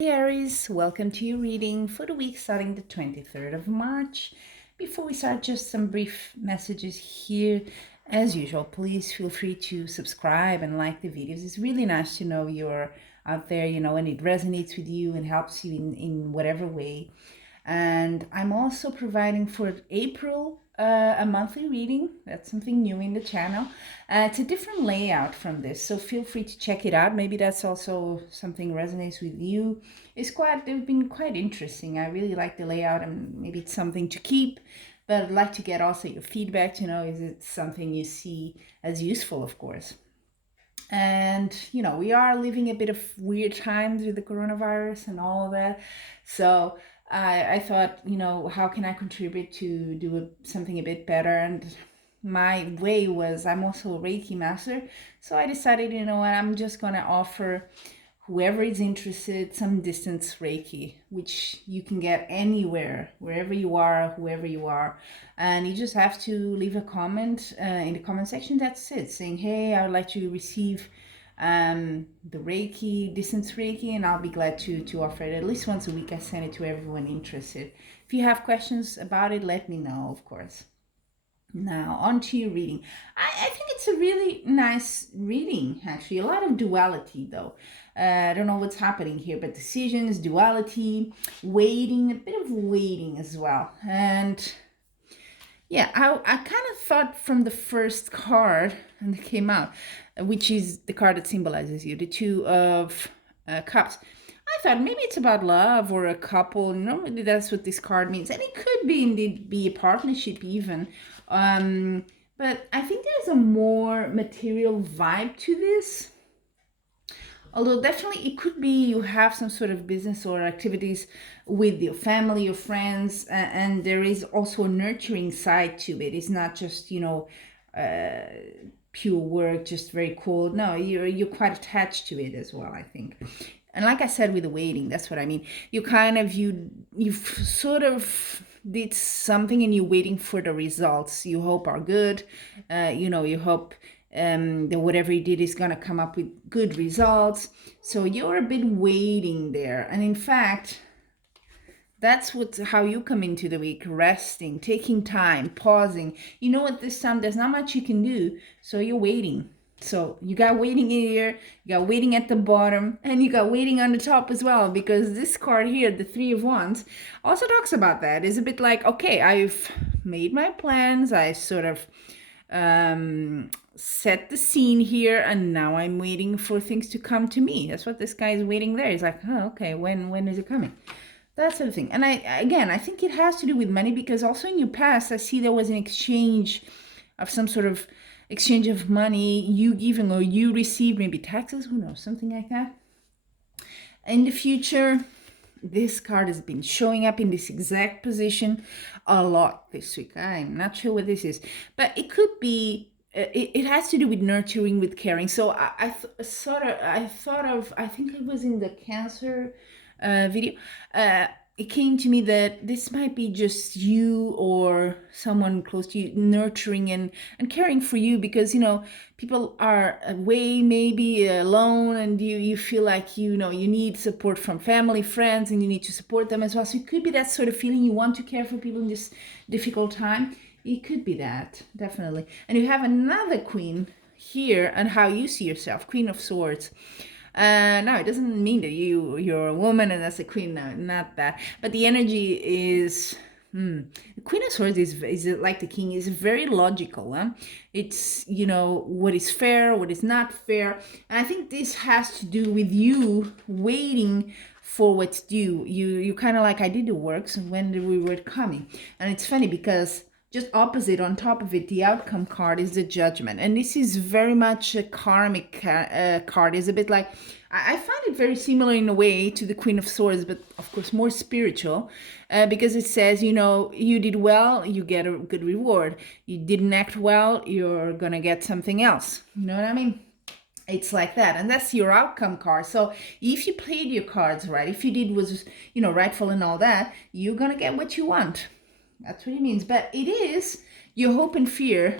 Hey Aries, welcome to your reading for the week starting the 23rd of March. Before we start, just some brief messages here. As usual, please feel free to subscribe and like the videos. It's really nice to know you're out there, and it resonates with you and helps you in whatever way. And I'm also providing for April a monthly reading. That's something new in the channel. It's a different layout from this, so feel free to check it out. Maybe that's also something resonates with you. They've been quite interesting. I really like the layout, and maybe it's something to keep. But I'd like to get also your feedback to know, is it something you see as useful, of course. And we are living a bit of weird times with the coronavirus and all of that. So I thought, how can I contribute to do something a bit better? And my way was, I'm also a Reiki master. So I decided, you know what, I'm just going to offer whoever is interested some distance Reiki, which you can get anywhere, wherever you are, whoever you are. And you just have to leave a comment in the comment section. That's it, saying, hey, I would like to receive the Reiki, distance Reiki, and I'll be glad to offer it at least once a week. I send it to everyone interested. If you have questions about it, let me know, of course. Now, on to your reading. I think it's a really nice reading, actually. A lot of duality, though. I don't know what's happening here, but decisions, duality, waiting, a bit of waiting as well. And yeah, I kind of thought from the first card that came out, which is the card that symbolizes you, the Two of Cups. I thought maybe it's about love or a couple. Maybe that's what this card means, and it could be indeed be a partnership even. But I think there's a more material vibe to this. Although definitely it could be you have some sort of business or activities with your family or friends, and there is also a nurturing side to it. It's not just pure work, just very cold. No, you're quite attached to it as well, I think. And like I said with the waiting, that's what I mean. You've sort of did something and you're waiting for the results you hope are good. You hope that whatever you did is going to come up with good results. So you're a bit waiting there. And in fact, that's how you come into the week: resting, taking time, pausing. You know what, this time there's not much you can do, so you're waiting. So you got waiting here, you got waiting at the bottom, and you got waiting on the top as well, because this card here, the Three of Wands, also talks about that. It's a bit like, okay, I've made my plans, I sort of set the scene here, and now I'm waiting for things to come to me. That's what this guy is waiting there. He's like, oh, okay, when is it coming? That sort of thing. And I think it has to do with money, because also in your past, I see there was an exchange of some sort of exchange of money, you giving or you received, maybe taxes, who knows, something like that. In the future, this card has been showing up in this exact position a lot this week. I'm not sure what this is, but it could be, it has to do with nurturing, with caring. So I think it was in the Cancer video. It came to me that this might be just you or someone close to you nurturing and caring for you, because people are away, maybe alone, and you feel like you need support from family, friends, and you need to support them as well. So it could be that sort of feeling, you want to care for people in this difficult time. It could be that, definitely. And you have another Queen here, and how you see yourself, Queen of Swords. No, it doesn't mean that you're a woman and that's a queen. No, not that. But the energy is, the Queen of Swords is like the king, is very logical. Huh? It's what is fair, what is not fair, and I think this has to do with you waiting for what's due. You kind of like, I did the work, so when the reward coming? And it's funny because just opposite, on top of it, the outcome card is the Judgment. And this is very much a karmic card. It's a bit like, I find it very similar in a way to the Queen of Swords, but of course more spiritual, because it says, you did well, you get a good reward. You didn't act well, you're going to get something else. You know what I mean? It's like that, and that's your outcome card. So if you played your cards right, if you did was rightful and all that, you're gonna get what you want. That's what it means. But it is your hope and fear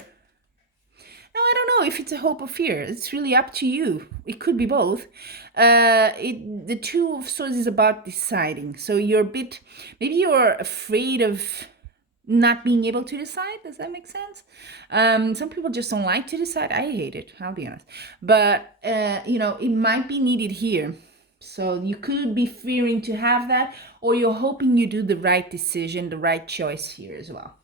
Now, I don't know if it's a hope or fear. It's really up to you. It could be both. The Two of Swords is about deciding. So you're a bit, maybe you're afraid of not being able to decide. Does that make sense? Some people just don't like to decide. I hate it, I'll be honest. But, it might be needed here. So you could be fearing to have that, or you're hoping you do the right decision, the right choice here as well.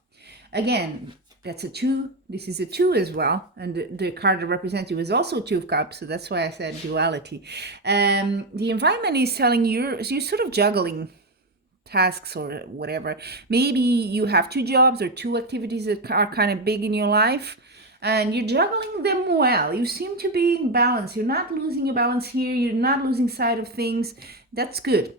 Again, that's a 2. This is a 2 as well. And the card that represents you is also 2 of Cups. So that's why I said duality. The environment is telling you you're sort of juggling tasks or whatever. Maybe you have 2 jobs or 2 activities that are kind of big in your life, and you're juggling them well. You seem to be in balance. You're not losing your balance here. You're not losing sight of things. That's good.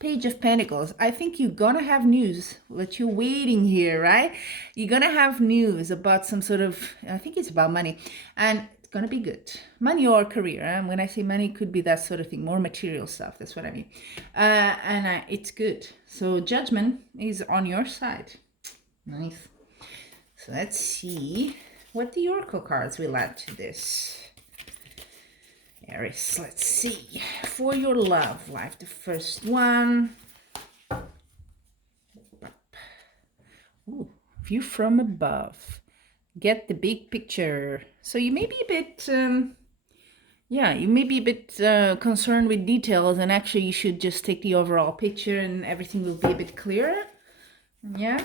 Page of Pentacles. I think you're gonna have news that you're waiting here, right? You're gonna have news about some sort of, I think it's about money, and it's gonna be good. Money or career. And when I say money, it could be that sort of thing, more material stuff. That's what I mean. It's good. So Judgment is on your side. Nice. So let's see what the Oracle cards will add to this. Aries, let's see. For your love life, the first one. Ooh, view from above. Get the big picture. So you may be a bit, you may be a bit concerned with details, and actually you should just take the overall picture and everything will be a bit clearer. Yeah.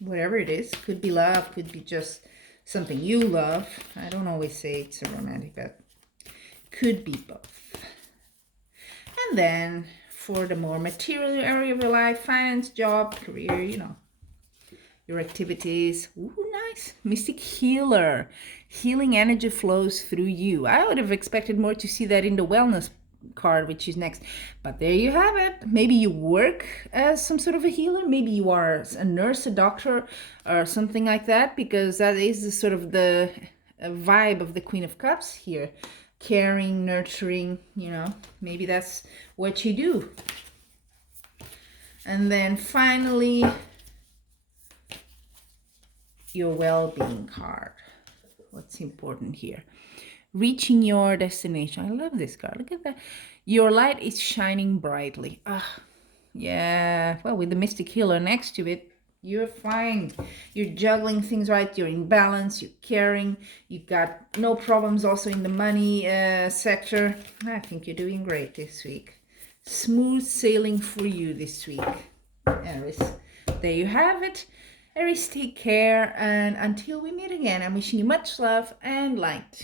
Whatever it is. Could be love, could be just something you love. I don't always say it's a romantic, but could be both. And then for the more material area of your life, finance, job, career, your activities. Ooh, nice. Mystic Healer. Healing energy flows through you. I would have expected more to see that in the wellness card, which is next. But there you have it. Maybe you work as some sort of a healer. Maybe you are a nurse, a doctor, or something like that, because that is the sort of the vibe of the Queen of Cups here. Caring, nurturing, maybe that's what you do. And then finally, your well-being card. What's important here? Reaching your destination. I love this card. Look at that. Your light is shining brightly. Yeah. Well, with the Mystic Healer next to it, you're fine. You're juggling things right. You're in balance. You're caring. You got no problems also in the money sector. I think you're doing great this week. Smooth sailing for you this week, Aries. There you have it. Aries, take care. And until we meet again, I'm wishing you much love and light.